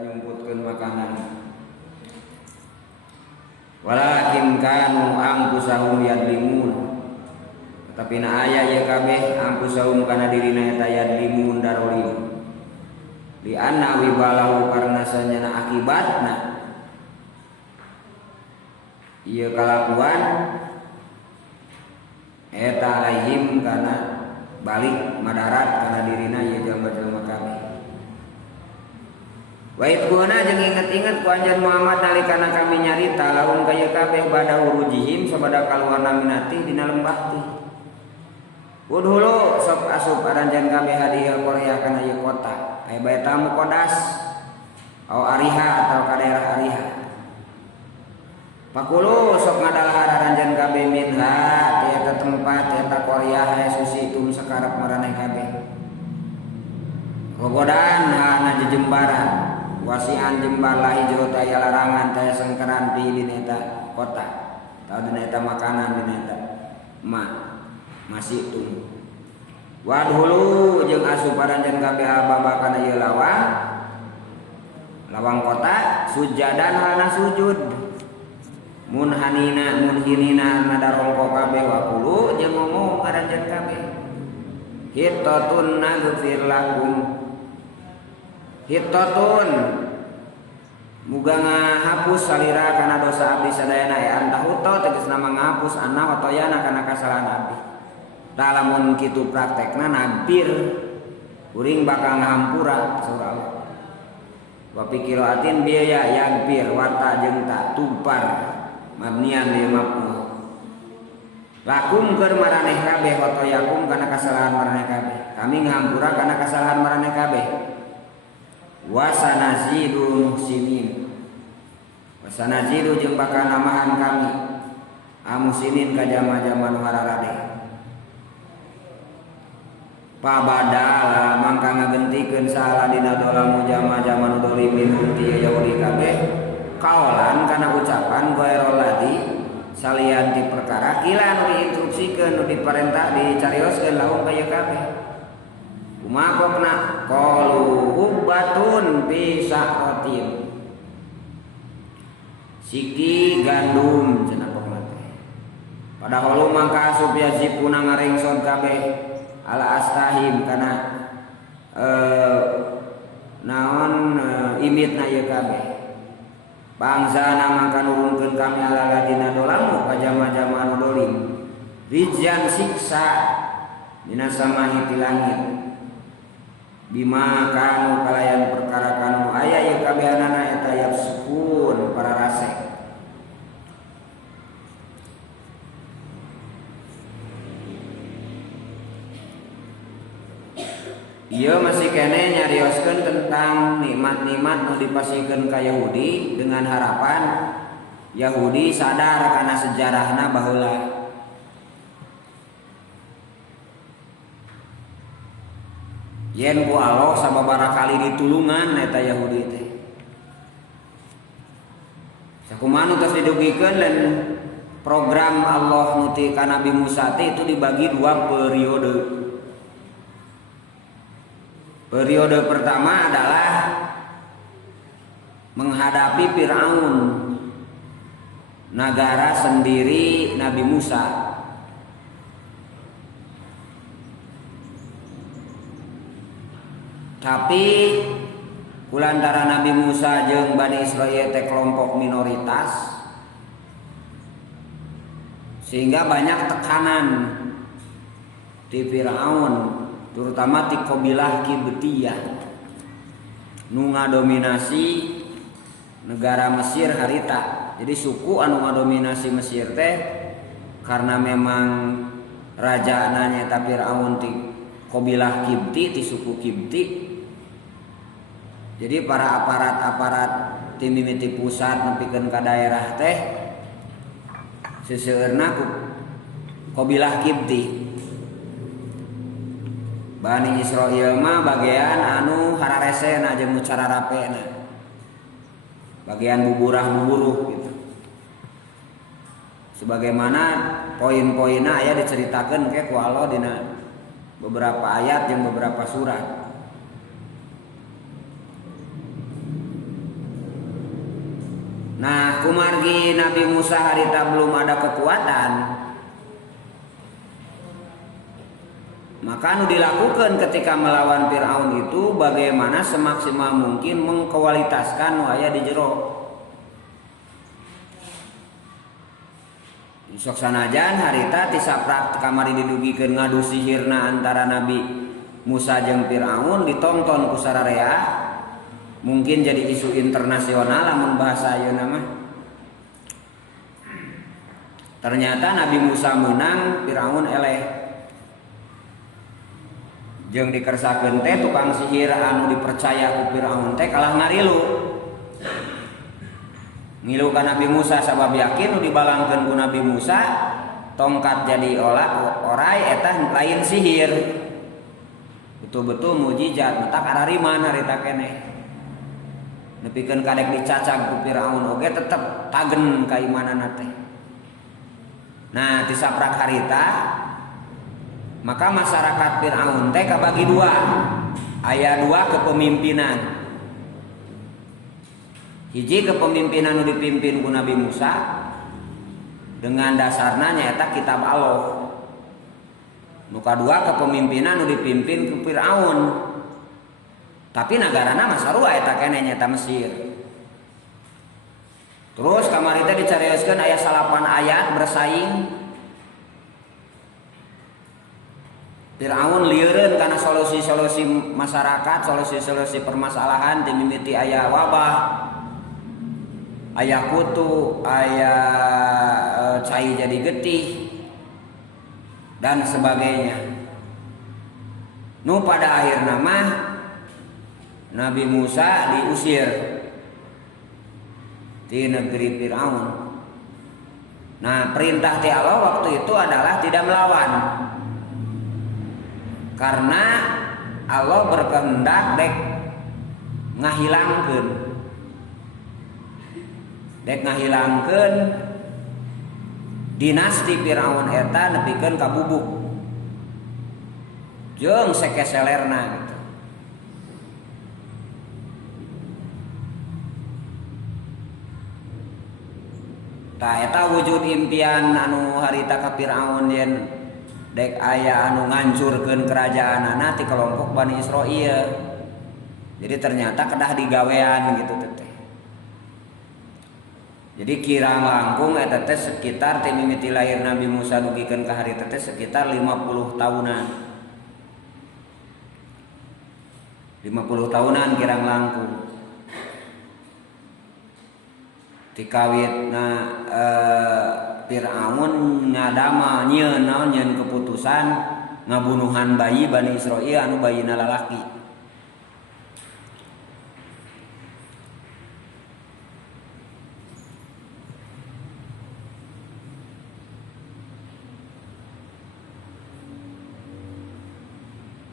nyumputkeun makanan. Walakin kanu anfusahum yadlimun. Tapi na aya ye kabeh anfusahum kana dirina eta yadlimun darolim. Li anna wibalahu karna sanyana akibatna ieu kalakuan eta alaihim kana balik madarat kana dirina ieu jalma-jalma kabeh. Wa itquna jeung inget-inget ku anjeun Muhammad nalikana kami nyarita laun ka ieu kabeh bada urujihim sabada kaluarna minati dina lembah teh. Udhulu sok asup aranjeun kabeh hadiah Korea kana ieu kota. Aya bae tamu kodas au ariha atau ka daerah ariha. Pakulu sok ngadalahar aranjeun kabeh minha ti eta tempat eta Korea aya susi tum sakarep maraneh kabeh. Gogodan hana jejembaran wasian jembala hijau taya larangan taya sengkeran di dina eta kota. Tau dina eta makanan dina eta masih tum. Wadhulu jeung asup aranjeun kabeh ababa kana ieu lawang kota sujadan hana sujud munhinina nadarongko kabeh waqulu jeung ngomong aranjeun kabeh hittatun naghfir lakum hittatun muga ngahapus salira kana dosa abdi sadayana anta hutto tegasna ngahapus anna watoyana kana kasalahan abdi. Lamun kitu praktekna nampir kuring bakal ngahampura surah Allah. Wa pikiroatin biaya yampir wata jeung tak tumpar mabnian lieu maf'ul. Lakum keur maraneh kabeh watoyakum kana kasalahan maraneh kabeh. Kami ngahampura kana kasalahan maraneh kabeh. Wa sanazidu muhsinin. Wa sanazidu jeung bakal namahan kami amusinin ka jama-jama nu hararade. Pabadala mangka ngagentikeun salah dina dolamu jama-jama nu dolimin ti Yahudi kabeh kaolan kana ucapan ghairul ladzi salian ti perkara kila nu diinstruksikeun nu diparentah dicarioskeun lahum ka ieu kabeh. Kumaha pokna qalu hubbatun fi sa'atin siki gandum cenah pokna teh. Padahal mangka asup yazipuna ngarengson kabeh ala astahim kana imitna ieu kabeh bangsana mangka nurunkeun kami ala ladina dolamu ka jama-jama nu dolim rijjan siksa dina samahi ti langit bima kanu kalayan perkara kanu aya ieu kabeh anana eta yafsukun para rasek. Ia masih kene nyarioskeun tentang nikmat-nikmat nu dipasikeun ka Yahudi dengan harapan Yahudi sadar kana sejarahna baheula. Yen ku Allah sababaraha kali ditulungan eta Yahudi teh. Sakumaha nu tos didugikeun dan program Allah nu ti ka Nabi Musa teh itu dibagi dua periode. Periode pertama adalah menghadapi Fir'aun, negara sendiri Nabi Musa. Tapi kulantara Nabi Musa jeung Bani Israil teh kelompok minoritas, sehingga banyak tekanan di Fir'aun, terutama ti qabilah Qibtiyah nu ngadominasi negara Mesir harita. Jadi suku anu ngadominasi Mesir teh karena memang raja nanya Fir'aun ti qabilah Qibti ti suku Qibti. Jadi para aparat-aparat ti mimiti pusat nepikeun ka daerah teh seseueurna ku qabilah Qibti. Bani Israil mah bagian anu hararesena jeung nu cararapena. Bagian buburah-buburuh gitu. Sebagaimana poin-poinna aya diceritakeun ke ku Allah dina beberapa ayat jeung beberapa surat. Nah kumargi Nabi Musa harita belum ada kekuatan, maka nu dilakukan ketika melawan Fir'aun itu bagaimana semaksimal mungkin mengkualitaskan nu aya di jero. Sok sanajan harita tisaprak kamari didugikeun ngadu sihirna antara Nabi Musa jeung Fir'aun ditonton ku sararea, mungkin jadi isu internasional lamun bahasa ayeuna mah. Ternyata Nabi Musa menang, Fir'aun eleh. Jeung dikersakeun teh tukang sihir anu dipercaya ku Fir'aun teh kalah ngarilu. Ngilu ka Nabi Musa sabab yakin nu dibalangkeun ku Nabi Musa tongkat jadi orai eta lain sihir. Betul-betul mujizat mata karariman harita keneh. Nepikeun kadek dicacag ku Firaun oge tetep tagen kaimanana teh. Nah tisaprak harita maka masyarakat Firaun teh kabagi dua. Aya dua kepemimpinan. Hiji kepemimpinan nu dipimpin ku Nabi Musa dengan dasarna nyaeta kitab Allah. Nu kadua kepemimpinan nu dipimpin ku Firaun. Tapi nagarana mah sarua eta keneh nyaeta Mesir. Terus kamari teh dicarioskeun aya 8 ayat bersaing. Firaun lieureun kana solusi-solusi masyarakat, solusi-solusi permasalahan di mimiti aya wabah, aya kutu, aya cai jadi getih dan sebagainya. Nu pada akhirna mah Nabi Musa diusir di negeri Firaun. Nah perintah ti Allah waktu itu adalah tidak melawan, karena Allah berkehendak dek ngahilangkeun dinasti Firaun eta nepikeun kabubuk jeung sekeselerna gitu. Tah eta wujud impian anu harita ka Firaun yen dek aya anu ngancurkeun kerajaanana ti kelompok Bani Israil. Jadi ternyata kedah digawean gitu teh. Jadi kirang langkung eta teh sekitar ti mimiti lahir Nabi Musa dugikeun ka harita teh sekitar 50 tahunan. 50 tahunan kirang langkung. Dikawitna Firaun ngadama nyieun keputusan ngabunuhan bayi Bani Israil anu bayina lalaki.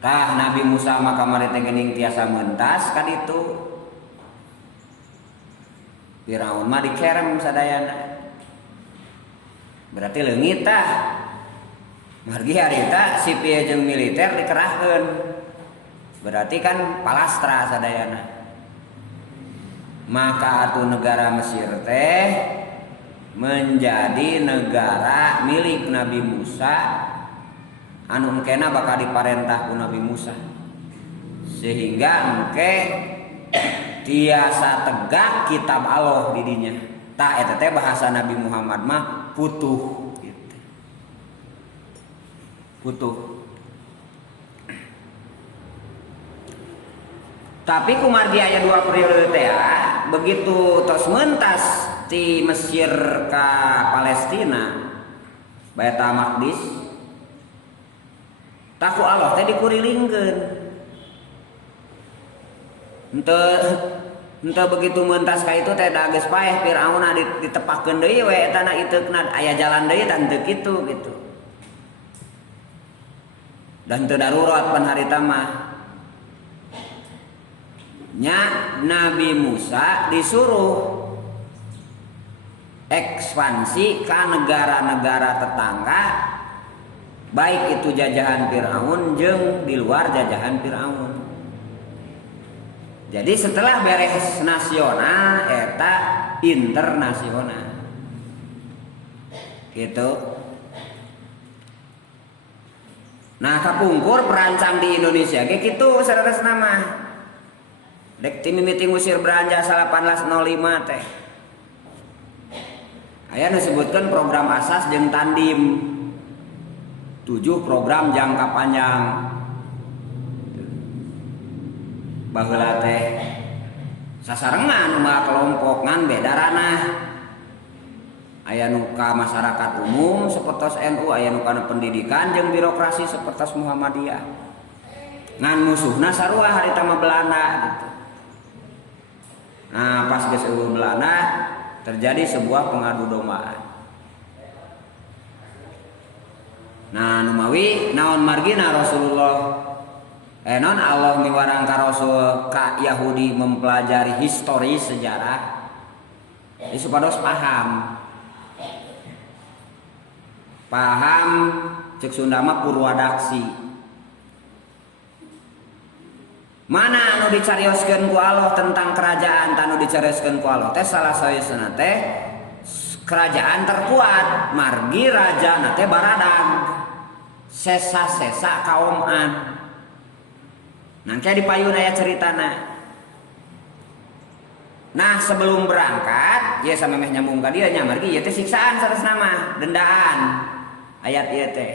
Tah Nabi Musa maka mari teh geuning tiasa mentas ka ditu. Firaun mah dikerem sadayana. Berarti leungit tah. Margi harita sipil jeung militer dikerahkeun. Berarti kan palastra sadayana. Maka atuh negara Mesir teh menjadi negara milik Nabi Musa anu engkena bakal diparentah ku Nabi Musa. Sehingga engke tiasa tegak kitab Allah di dinya. Tah eta teh bahasa Nabi Muhammad mah putuh gitu. Putuh. Tapi kumargi aya 2 periode teh begitu tos mentas ti Mesir ka Palestina Baitul Maqdis taku Allah teh dikurilingkeun. Ente begitu mentas ka itu teh da geus paeh Firaun ditepakeun deui we eta na iteukna aya jalan deui tah teu kitu gitu. Dan teu darurat pan harita mah. Nya Nabi Musa disuruh ekspansi ke negara-negara tetangga, baik itu jajahan Firaun jeung di luar jajahan Firaun. Jadi setelah beres nasional eta internasional gitu. Nah kapungkur perancang di Indonesia kayak gitu saudara nama dek tim mimiti ngusir belanja 1805 teh aya disebutkan program asas jeung tandim 7 program jangka panjang baheula teh sasarengan mah kelompok ngan beda ranah aya nu ka masyarakat umum sapertos NU aya nu kana pendidikan jeung birokrasi sapertos Muhammadiyah ngan musuhna sarua harita mah Belanda gitu. Nah pas geus eueuh Belanda terjadi sebuah pengadu dombaan. Nah numawi naon margina Rasulullah non Allah miwarang ka Rasul ka Yahudi mempelajari histori sejarah supados paham cek Sunda mah purwadaksi mana anu dicarioskeun ku Allah tentang kerajaan tanu dicarioskeun ku Allah teh salah saeusna teh kerajaan terkuat margi raja na teh baradang sesa-sesa kaum Ad nangke dipayun aya ceritana. Nah sebelum berangkat ya samemeh nyambung ka dieu nya margi ieu teh siksaan saresna mah dendaan ayat ieu teh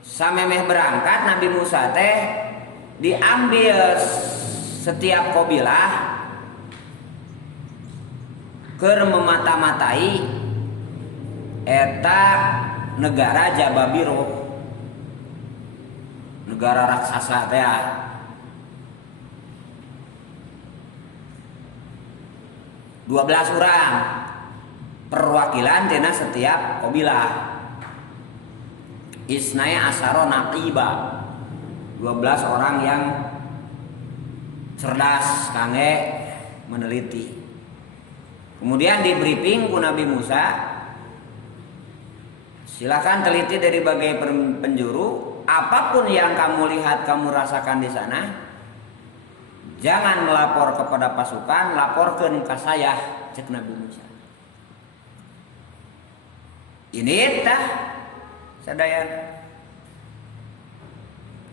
samemeh berangkat Nabi Musa teh diambil setiap kabilah keur memata-matai eta negara Jababiro negara raksasa teh 12 orang perwakilan tina setiap kabilah isnaya asaro naqiba 12 orang yang cerdas kangge meneliti kemudian di briefing ku Nabi Musa silakan teliti dari berbagai penjuru apapun yang kamu lihat kamu rasakan di sana jangan melapor kepada pasukan, laporkan ke saya, cek Nabi Musa. Ini tah sadaya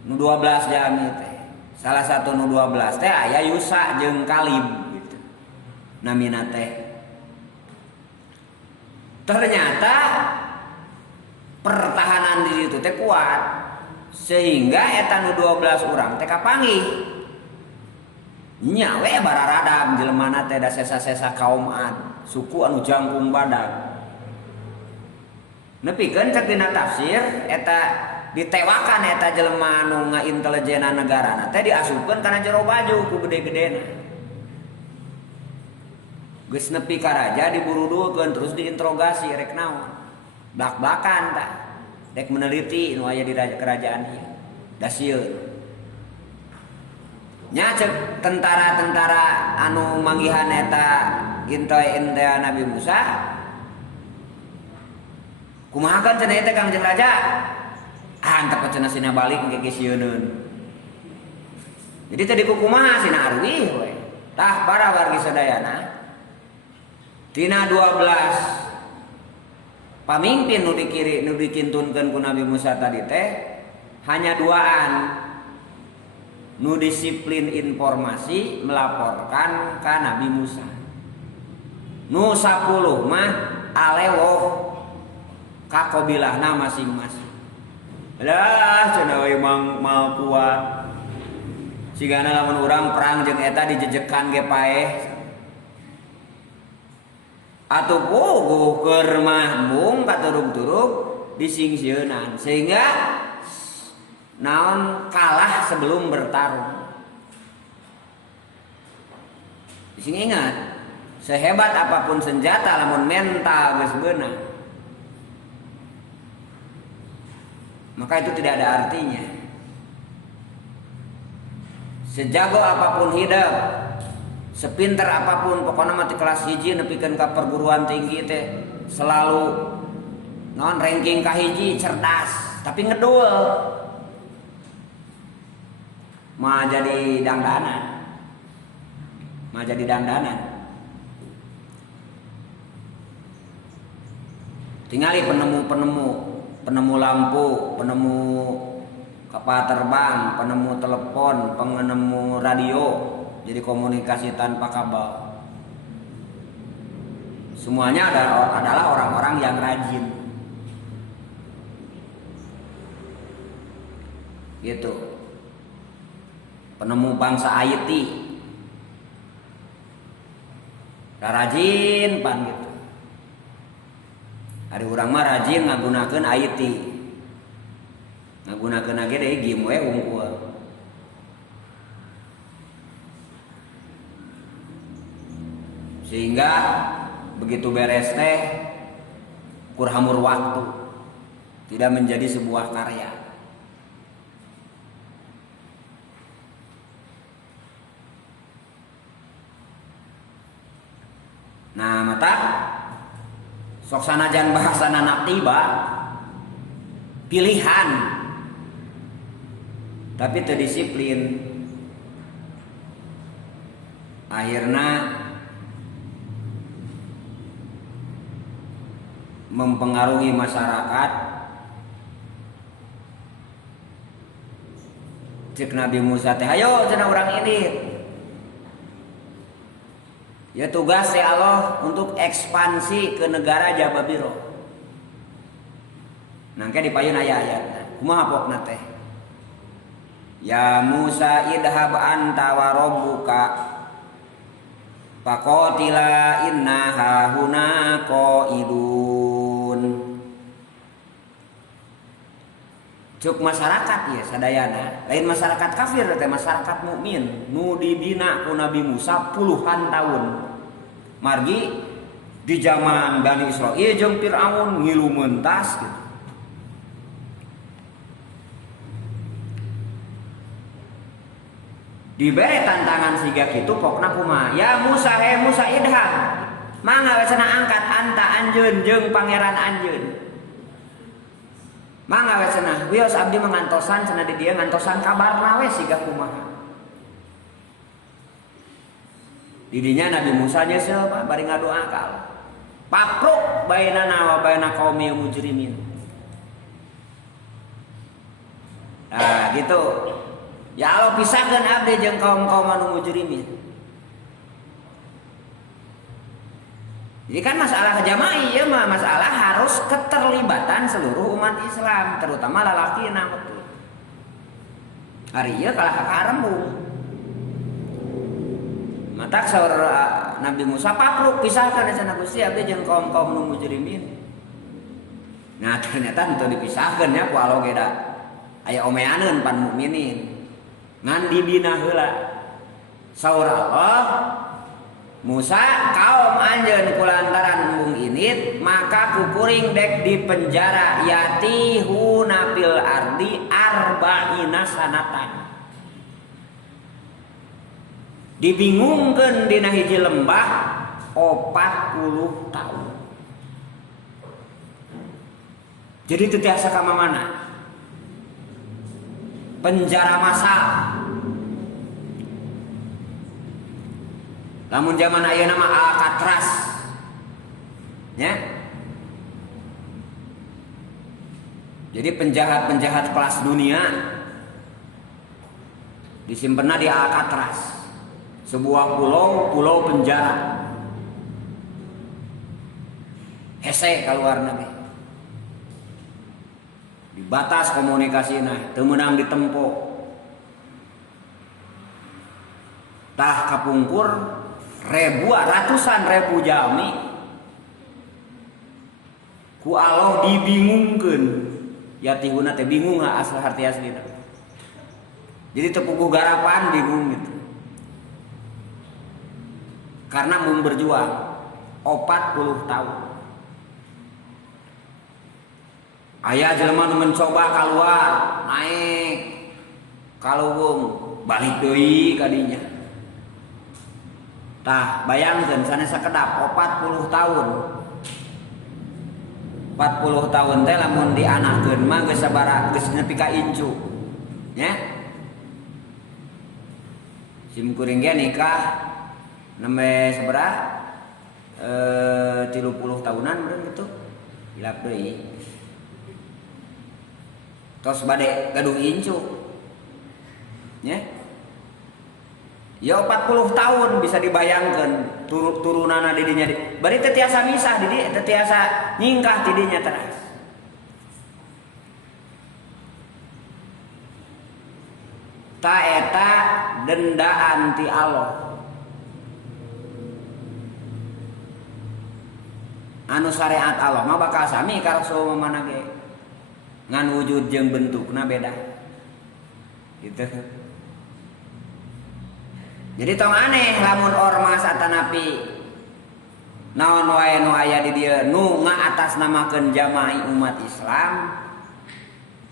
nu 12 jami teh. Salah satu nu 12 teh aya Yusa jeung Kalib gitu. Namina teh. Ternyata pertahanan di situ teh kuat sehingga eta nu 12 urang teh kapanggih nyawe bararadam jelemana teh da sesa-sesa kaum Ad suku anu jangkung badak nepikeun cek dina tafsir eta ditewakan eta jelema anu ngaintelijenan negarana teh diasupkeun kana jero baju ku gede-gedena geus nepi ka raja diburudukeun terus diinterogasi rek naon blak-blakan tah rek meneliti nu aya di kerajaan ieu da sieun nya cek tentara-tentara anu manggihan eta intoe Nabi Musa kumaha kan cenah teh Kangjeng Raja antep cenah sina balik ke sieunun jadi tadi kumaha sina arwih we tah para wargi sadayana tina 12 pamimpin nu dikintunkeun ku Nabi Musa tadi teh hanya duaan nu disiplin informasi melaporkan ke Nabi Musa nu 10 mah alewoh ka kabilahna masing-masing lah cenah we mal kuat sigana lamun urang perang jeung eta dijejekan ge paeh atuh puguh keur mahmung katurug-turug disingsieunaan sehingga naon kalah sebelum bertarung. Sing ingat, sehebat apapun senjata lamun mental geus beunang, maka itu tidak ada artinya. Sejago apapun hidup, sepinter apapun pokoknya mati kelas hiji nepikeun ka perguruan tinggi teh selalu non ranking ka hiji cerdas tapi ngedul mah jadi dangdanan. Mah jadi dandanan. Tingali penemu lampu, penemu kapal terbang, penemu telepon, penemu radio, jadi komunikasi tanpa kabel. Semuanya adalah orang-orang yang rajin. Gitu. Penemu bangsa IT. Rajin pan gitu. Ada orang mah rajin ngagunakeun IT. Ngagunakeun age deui game we unggul. Sehingga begitu beres teh kurhamur waktu, tidak menjadi sebuah karya. Nah, mata sok sanajan bahasana anak tiba pilihan tapi teu disiplin. Akhirna mempengaruhi masyarakat. Cek Nabi Musa teh, ayo cenah urang ini. Ya tugas ya Allah untuk ekspansi ke negara Jababiro. Nangke dipayun aya ayat. Kumaha pokna teh? Ya Musa idhab anta wa rabbuka faqatila inna hahuna qaidun. Cuk masyarakat ya sadayana, lain masyarakat kafir teh masyarakat mukmin nu dibina ku Nabi Musa puluhan tahun. Margi di zaman Bani Israil jeung Firaun ngilu mentas gitu. Dibere tantangan siga kitu pokna kumaha? Ya Musa he Musa idham. Mangga cenah angkat anta anjeun jeung pangeran anjeun. Mangga cenah wios abdi mangantosan cenah di dieu ngantosan kabarna we siga kumaha. Didinya Nabi Musa nya siapa? Bari ngadoa ka Allah. Papruk bainana wa baina qaumil mujrimin. Nah, gitu. Ya Allah pisahkeun abdi jeung kaum-kaum anu mujrimin. Jadi kan masalah jamaah ieu mah masalah harus keterlibatan seluruh umat Islam, terutama lalakina betul. Hari ieu kalah kakarembung. Matak saur Nabi Musa papruk pisahkan cenah Gusti abdi jeung kaum-kaum nu mujrimin. Nah ternyata henteu dipisahkeun nya ku Allah ge da aya omeaneun pan mukminin. Ngan dibina heula. Saur Allah Musa kaum anjeun kulantaran embung init maka kukuring dek di penjara yatihuna fil ardi arba'ina sanatan. Dibingungkeun dina hiji lembah 40 tahun. Jadi teu tiasa ka mana? Penjara massal. Lamun zaman ayeuna mah Alcatraz. Ya. Jadi penjahat-penjahat kelas dunia disimpenna di Alcatraz. Sebuah pulau penjara. Hese keluar nabi. Dibatas komunikasina, teu meunang ditempo. Tah kapungkur ratusan ribu jalmi ku Allah dibingungkeun. Yatihuna teh bingung asal arti aslina. Jadi teu puguh garapan bingung gitu. Karena mau berjuang 40 tahun. Aya jelema nu mencoba keluar, naik kaluwung, balik deui ka dinya. Tah, bayangkeun sanes sakedap 40 tahun. 40 tahun teh lamun dianakkeun mah geus sabaraha geus nepi ka incu. Nya? sim kuring ge nikah nembe sabaraha 30 tahunan meureun gitu hilap deui tos bade gaduh incu nya ya 40 tahun bisa dibayangkan turunana di dinya bari teu tiasa misah di dieu teu tiasa nyingkah ti dinya teras ta eta dendaan ti Allah anu syariat Allah mah bakal sami ka Rasul mana ge ngan wujud jeung bentukna beda gitu. Jadi tong aneh lamun ormas atanapi naon wae nu aya di dieu nu ngaatasnamakeun jamaah umat Islam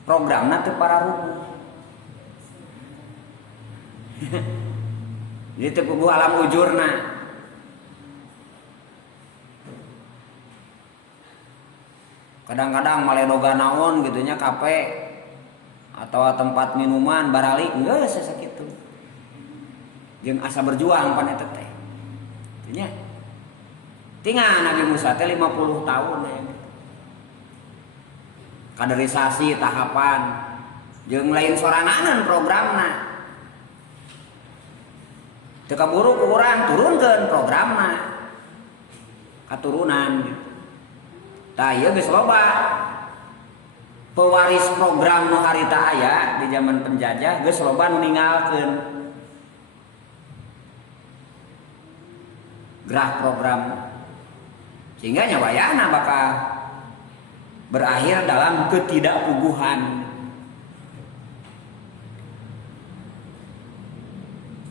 programna teu pararuku. Jadi teu puguh alam ujurna. Kadang-kadang maledoga naon gitu nya kafe atau tempat minuman baralik geus sakitu. Jeung asa berjuang pan eta teh. Nya. Tinggal Nabi Musa teh 50 tahun ya. Kaderisasi tahapan jeung lain soranganan programna. Teu kaburu ku urang turunkeun programna. Katurunan gitu. Tah ieu geus loba pewaris program nu harita aya di zaman penjajah geus loba nu ninggalkeun gerah program sehingga nyawayana bakal berakhir dalam ketidakpuguhan.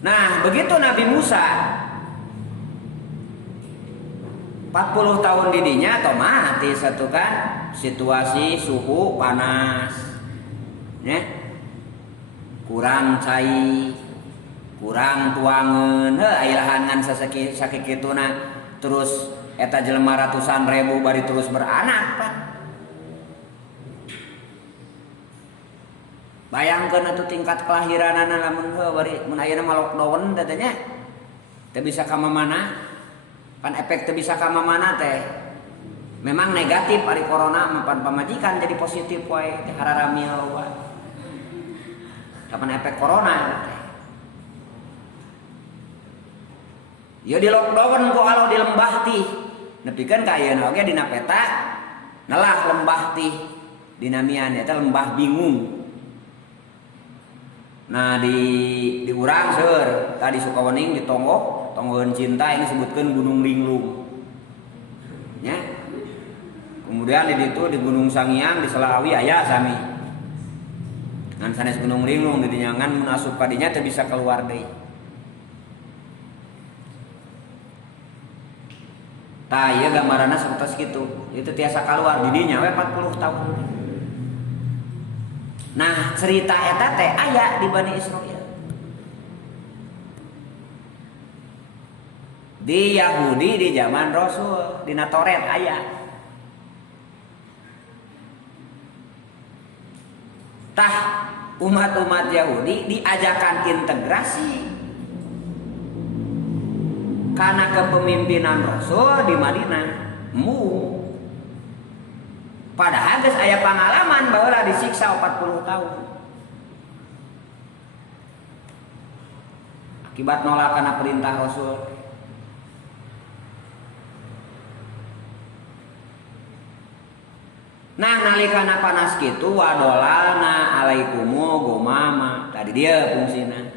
Nah, begitu Nabi Musa 40 tahun didinya otomatis satu kan situasi suhu panas ya kurang cai kurang tuangan ailahan ngan sakikituna terus eta jelema ratusan ribu bari terus beranak pan bayangkeun atuh tingkat kelahiranana lamun bari mun ayeuna mah lockdown datanya teu bisa ka mana pan efek teu bisa ka mana teh memang negatif ari corona pan pamajikan jadi positif wae teh hararami loba kapan efek corona teh ya di lockdown ku alo di lembah tih nepikeun ka ayeuna oge dina peta nalah lembah tih dina mian eta lembah bingung. Nah di urang seueur tadi Sukawening di Tonggoheun Cinta ini disebutkeun Gunung Linglung. Ya. Kemudian di ditu di Gunung Sangiang di Selawi aya sami. Ngan sanes Gunung Linglung di dinya ngan mun asup ka dinya teu bisa keluar deui. Tah ieu gambaranna sapertos kitu. Itu tiasa keluar di dinya we 40 tahun. Nah, cerita eta teh aya di Bani Israil. Di Yahudi di zaman Rasul, di Toret aya. Tah umat-umat Yahudi diajakan integrasi karena kepemimpinan Rasul di Madinah. Padahal geus aya pengalaman baheula disiksa 40 tahun. Akibat nolak kana perintah Rasul. Nah nalikana panas kitu wadolalna alaikumu gomama. Tadi dia fungsina.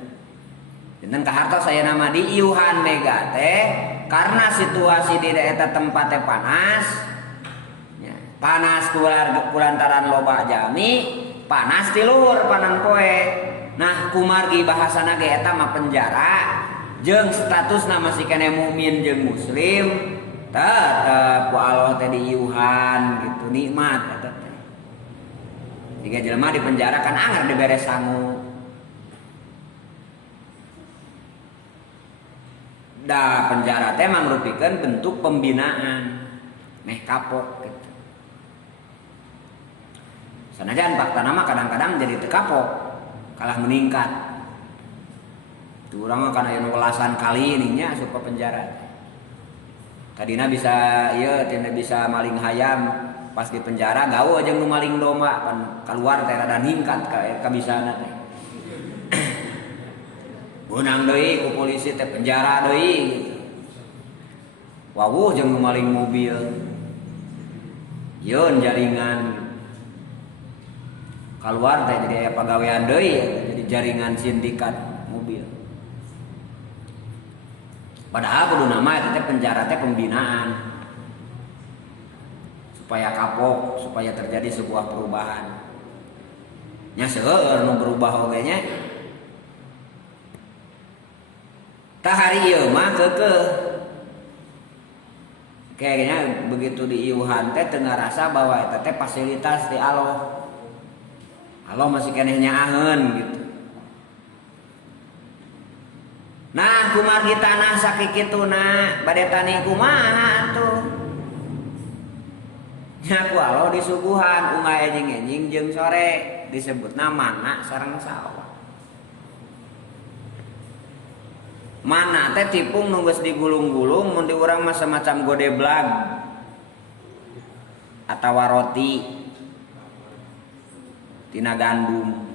Dinten kahartos saya nama di iuhan mega teh karena situasi di eta tempat teh panas. Panas kulantaran loba jami, panas ti luhur panan poe. Nah, kumargi bahasana ge eta mah penjara jeung statusna masih kene mukmin jeung muslim, tetep ku Allah teh diiuhan gitu nikmat eta teh. Jika jelema di penjara kan anger dibere sangu. Da penjara teh mangrupikeun bentuk pembinaan. Meh kapok gitu. Sanajan fakta nama kadang-kadang jadi teu kapok, kalah meningkat. Tu urang kana aya nu welasan kali ininya asup ka penjara. Tadina bisa ieu tina bisa maling hayam pas di penjara gaul aja nu maling domba pan keluar teh rada ningkat ka bisana teh. Unang deui ku polisi teh penjara deui gitu. Wawuh jeung nu maling mobil. Yeun jaringan keluar teh jadi aya pagawean deui jadi jaringan sindikat mobil. Padahal kudu nama eta teh penjara teh pembinaan. Supaya kapok, supaya terjadi sebuah perubahan. Nya seueur nu berubah oge nya. Tah hari ieu mah keukeuh. Kayaknya begitu di iuhan teh teu ngarasa bahwa eta teh fasilitas ti Allah. Allah masih keneh nyaaheun gitu. Nah, kumargi tanah sakikituna bade tani kumaha atuh? Nya ku Allah disuguhan unggal enjing-enjing jeung sore disebutna mana sareng sawah. Mana teh tipung nu geus digulung-gulung mun di urang mah semacam godeblag atawa roti tina gandum.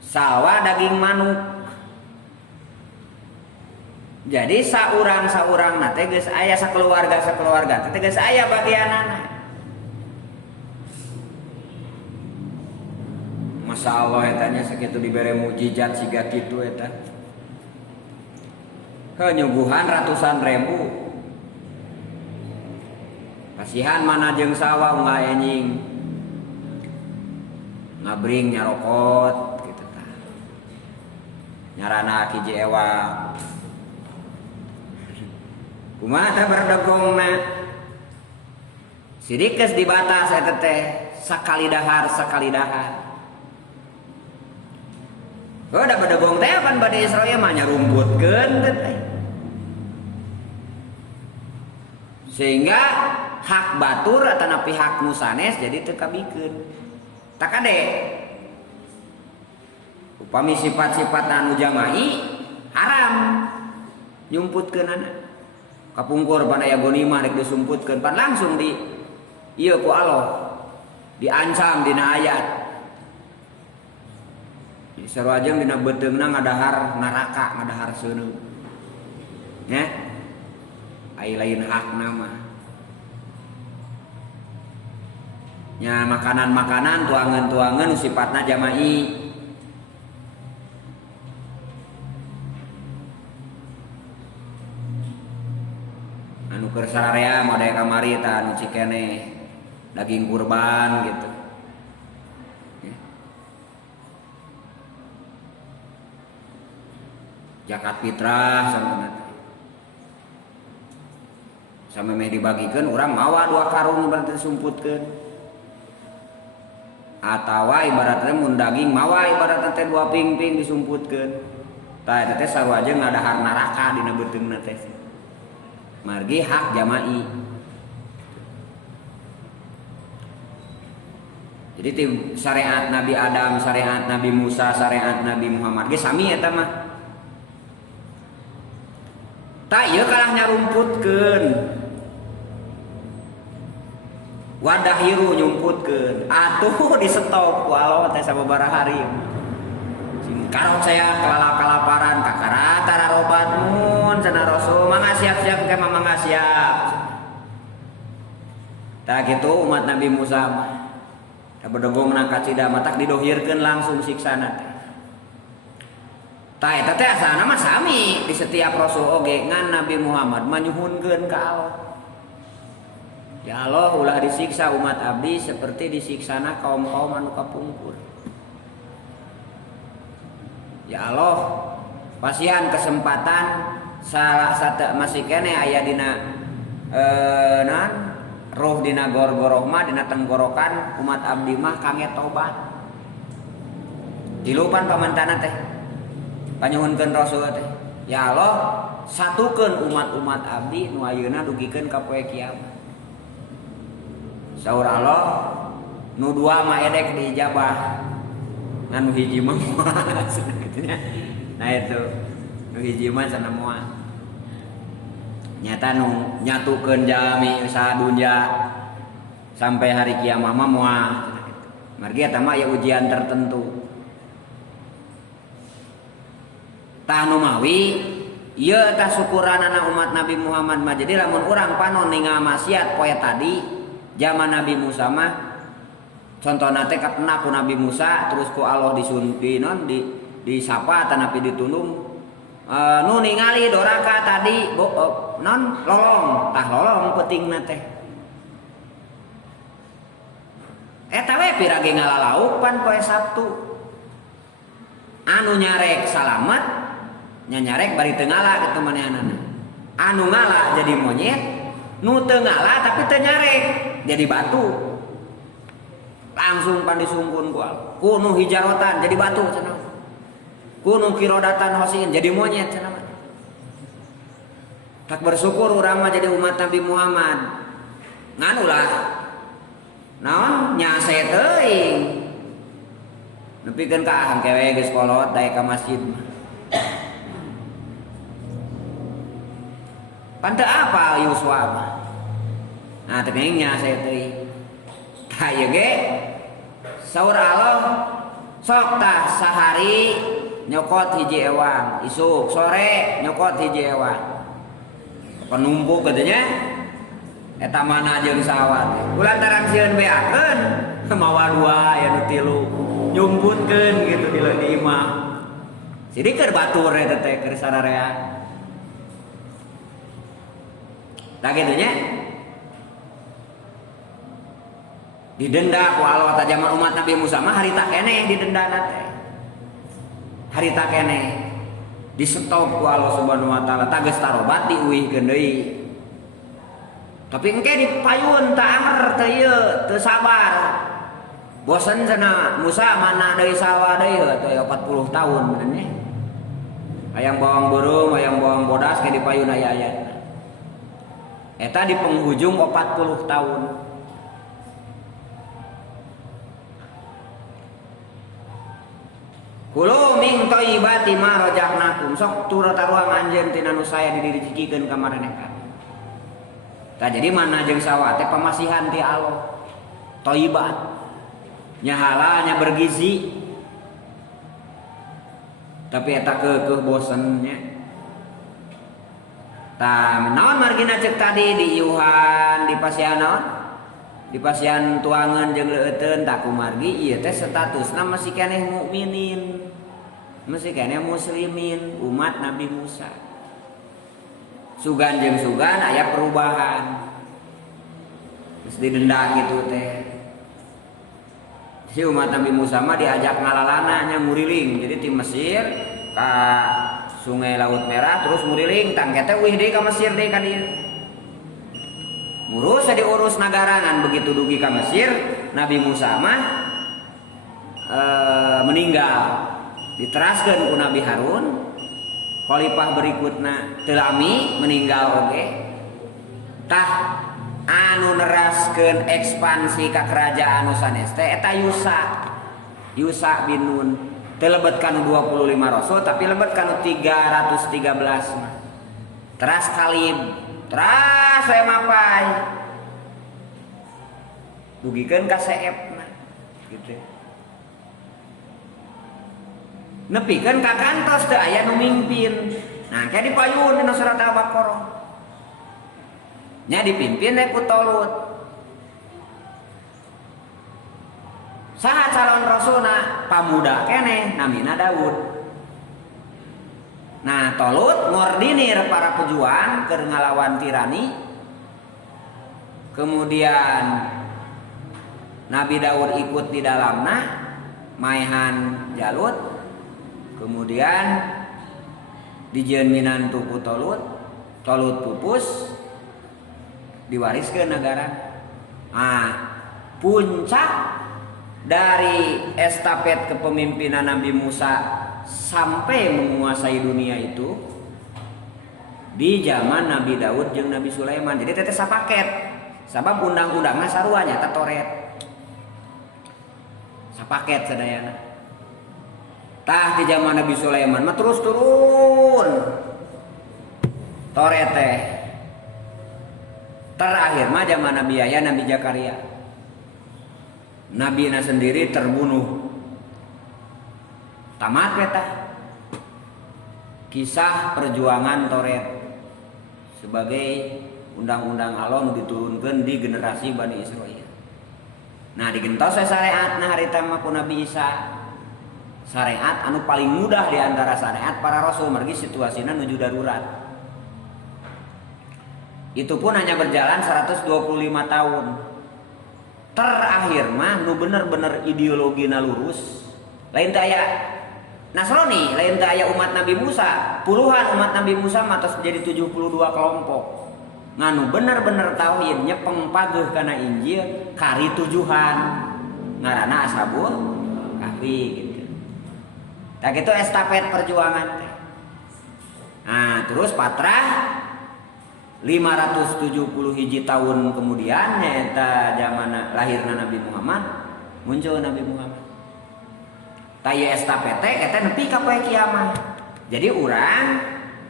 Sawah daging manuk. Jadi saurang-saurang teh geus aya sakeluarga teh geus aya bagianana. Masya Allah etanya sakitu dibere mujizat siga kitu eta. Nyuguhan ratusan ribu. Kasihan mana jeung sawah unggal enjing. Ngabring nyarokot gitu tah. Nyarana hiji ewak. Kumaha teh berdegongna? Sidik geus dibatas eta teh sakali dahar. Da bedegong teh pan bade Israel mah nyarumputkeun teh. Sehingga hak batur atanapi hak musanes jadi teu kabikeun. Tak kade. Upami sifat-sifat anu jama'i haram nyumputkeunana. Kapungkur pan aya gonimah rek disumputkeun pan langsung di ieu ku Allah. Diancam dina ayat. Sarwajeng dina beuteungna ngadahar neraka, ngadahar seuneu. Nya. Ai lain hakna mah. Nya makanan-makanan tuangan-tuangan sifatna jama'i. Anu keur sararea mode kamari tah anu cikene daging kurban gitu. Zakat fitrah sampai meh dibagikeun urang mawa 2 karung berarti disumputkeun. Atawa ibaratna mun daging mawa ibaratna teh 2 pingping disumputkeun. Tah eta teh sarua aja ngadahar neraka dina beuteungna teh. Margi hak jama'i. Jadi tim syariat Nabi Adam, syariat Nabi Musa, syariat Nabi Muhammad ge sami eta mah. Tak ieu kalah nyarumputkeun. Wadah hiru nyumputkeun. Atuh di stop ku Allah teh sababaraha hari. Sing karot saya kalaparan kakarata rarobat mun cenah Rasul mangga siap-siap ke mangga siap. Tak kitu umat Nabi Musa mah. Da bedogong na kacida matak didohirkeun langsung siksana teh. Tah eta teh asalna mah sami di setiap rasul oge ngan Nabi Muhammad manyuhunkeun ka Allah. Ya Allah ulah disiksa umat abdi seperti disiksana kaum-kaum anu kapungkur. Ya Allah, pasihan kesempatan salah satu masih kene aya dina roh dina gor-goroh mah dina tenggorokan umat abdi mah kange tobat. Dilupan pamantana teh. Panyuhunkeun Rasul teh. Ya Allah, satukeun umat-umat abdi nu ayeuna dugikeun ka poe kiamat. Saur Allah, nu dua mah edek diijabah. nganu hiji mah nah itu nu hiji mah cenah moal nyata nu nyatukeun jalmi sadunya sampai hari kiamat mah moal margi eta mah aya ujian tertentu tah nu mawi ieu tah syukuranana umat Nabi Muhammad mah jadi lamun urang panon ningal maksiat poe tadi zaman Nabi Musa mah contohna teh kapena ku Nabi Musa terus ku Allah disunti non disapa tanapi ditundung nu ningali doraka tadi non lolong tah lolong pentingna teh eta we pirage ngalalauk pan poe Sabtu anu nyarek salamet nya nyarek bari teu ngala kitu manehanana anu ngala jadi monyet nu teu ngala tapi teu nyarek jadi batu langsung pan disungkun ku nu hijarotan jadi batu cenah ku nu kirodatan hosin jadi monyet cenah tak bersyukur urang mah jadi umat Nabi Muhammad nganu lah naon nyase teuing nepikeun ka ahang kewe geus kolot daek ka masjid pante apa Yuswa mah nah teuing nyase teuing tah ieu ge saur Allah sok tah sahari nyokot hiji ewang isuk sore nyokot hiji ewang penumpuk katanya eta mana jeung sawat kulantaran sieun beakeun mawa dua ya nu tilu nyumputkeun gitu di leuti imah jadi keur batur eta teh keur sararea tah kitu nya didenda ku Allah ta zaman umat Nabi Musa mah harita keneh didendana teh harita keneh di stop ku Allah Subhanahu wa taala tages tarobat diuihkeun deui tapi engke dipayun teu amer teu ieu teu sabar bosen cenah Musa mana deui sawah deui teu 40 tahun bener hayang bawang beureum hayang bawang bodas ke dipayun aya-aya eta di penghujung 40 tahun kulo min thayyibati ma rajaqnakum sok turataruang anjeun tina nu saya dirijikikeun ka maraneh kabeh. Tah jadi mana jeung sawah teh pamasihan ti Allah. Thayyibat. Nya halal nya bergizi. Tapi eta keukeuh bosen nya. Tah naon margina cek tadi di iuhan di pasian naon? Di pasian tuangan jeung leuteun tak kumargi ieu teh statusna masih keneh mukminin. Masih keneh muslimin umat Nabi Musa. Sugan jeung sugan aya perubahan. Terus didenda gitu teh. Si umat Nabi Musa mah diajak ngalalana nya muriling. Jadi ti Mesir ka Sungai Laut Merah terus muriling tangke teh wih deui ka Mesir deui ka dieu. Murus diurus nagarangan begitu dugi ka Mesir Nabi Musa mah meninggal diteraskeun ku Nabi Harun khalifah berikutna teu lami meninggal oge tah anu neraskeun ekspansi ka kerajaan sanes teh eta Yusa bin Nun teu lebet kanu 25 rasul tapi lebet kanu 313 mah teras Kalib teras we mapai dugikeun ka Seepna gitu nepikeun ka kantos teu aya nu mimpin nah kayak dipayun dina surat Al-Baqarah nya dipimpin ku Tolut saha calon rasulna pamuda keneh namina Daud. Nah, Tolut ngordinir para pejuang keur ngalawan tirani. Kemudian Nabi Daud ikut di dalamna maehan Jalut. Kemudian dijieun minantu ku Tolut. Tolut pupus diwariskeun negara. Nah, puncak dari estafet kepemimpinan Nabi Musa sampai menguasai dunia itu di zaman Nabi Daud jeung Nabi Sulaiman. Jadi teteh sapaket. Sabab undang-undangna sarua nya ta Toret. Sapaket sadayana. Tah di zaman Nabi Sulaiman mah terus turun. Toret teh. Terakhir mah zaman Nabi Yahya, Nabi Zakaria. Nabi sendiri terbunuh. Tamat eta. Kisah perjuangan Toret sebagai undang-undang Allah diturunkan di generasi Bani Israel. Nah digentos syariat nah harita mah ku Nabi Isa. Syariat anu paling mudah di antara syariat para rasul mergi situasinya menuju darurat. Itu pun hanya berjalan 125 tahun. Terakhir mah nu bener-bener ideologina lurus. Lain teh aya Nasrani, lain teh aya umat Nabi Musa. Puluhan umat Nabi Musa matos jadi 72 kelompok. Nganu bener-bener tauhid nyepeng pageuh kana Injil kari tujuhan. Ngaranna Ashabul Kahfi gitu. Tak itu estafet perjuangan teh. Nah, terus patrah 570 hiji tahun kemudian nyaeta zaman lahirna Nabi Muhammad, muncul Nabi Muhammad. Taya estafet teh eta nepi ka poe kiamat. Jadi urang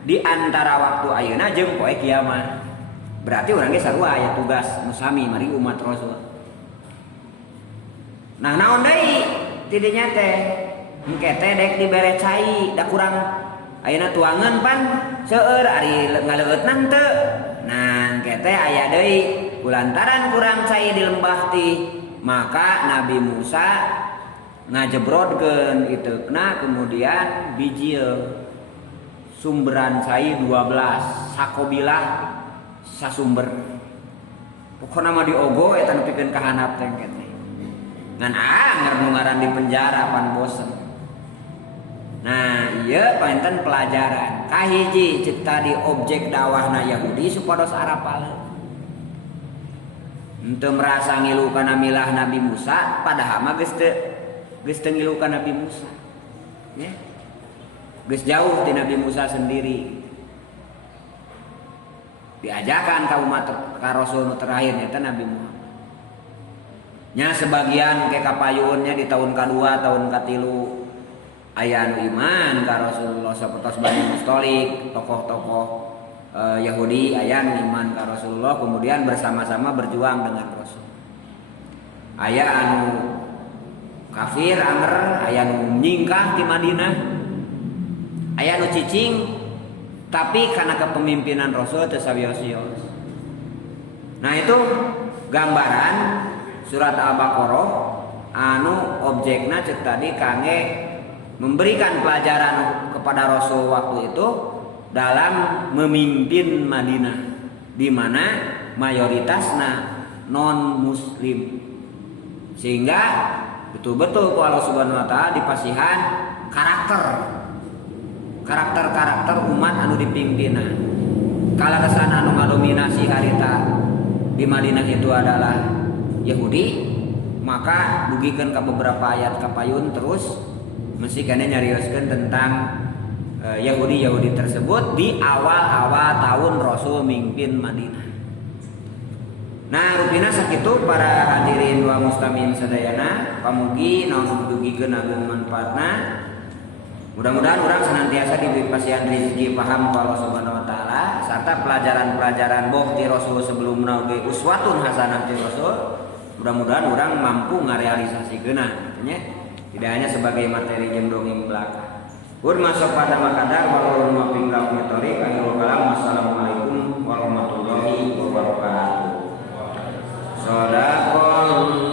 di antara waktu ayeuna jeung poe kiamat. Berarti urang ge sarua aya tugas musami mari umat Rasul. Nah, naon deui ti dinya teh? Engke teh dek dibere cai, da kurang ayeuna tuangan pan seueur ari ngaleutnan teu. Nah, engke teh aya deui kulantaran kurang cai di lembah ti, maka Nabi Musa ngajebrodkeun iteukna kemudian bijil sumberan cai 12 sakobilah sasumber. Pokona mah diogo eta nepikeun ka handap teh engke teh. Ngan anger nu ngaran di penjara pan bosen. Nah iya panten pelajaran kahiji cek tadi objek dakwahna Yahudi supados arapal henteu merasa ngilu kana milah Nabi Musa padahal mah geus teu ngilu ka Nabi Musa ya geus jauh di Nabi Musa sendiri diajakan ka umat ka Rasul terakhir eta Nabi Muhammad nya sebagian ke kapayunnya di tahun kedua tahun katilu aya anu iman ka Rasulullah sapertos Bani Mustalik, tokoh-tokoh Yahudi aya anu iman ka Rasulullah kemudian bersama-sama berjuang dengan Rasul. Aya anu kafir anger, aya anu nyingkah di Madinah. Aya anu cicing tapi karena kepemimpinan Rasul teu sawios-wios. Nah itu gambaran surat Al-Baqarah anu objekna cek tadi kangge memberikan pelajaran kepada Rasul waktu itu dalam memimpin Madinah di mana mayoritasnya non muslim sehingga betul-betul Allah Subhanahu wa taala dipasihan karakter umat anu dipimpinna kala kesana anu ngadominasi harita di Madinah itu adalah Yahudi maka dugikeun ka beberapa ayat kapayun terus mesti kena nyarioskeun tentang Yahudi tersebut di awal-awal tahun Rasul mimpin Madinah. Nah, rupina sakitu para hadirin wa mustamiin sadayana, pamugi naon dugikeun ageung manfaatna. Mudah-mudahan urang senantiasa diberi pasihan rezeki paham ku Allah Subhanahu wa taala sarta pelajaran-pelajaran boh ti Rasul sebelumna ge uswatun hasanah ti Rasul. Mudah-mudahan urang mampu ngarealisasikeunna, nya. Tidak hanya sebagai materi jeung dongeng belaka. Pun masuk pada makadar wallahu muwaffiq lit akhirul kalam. Wassalamualaikum warahmatullahi wabarakatuh. Shadaqallah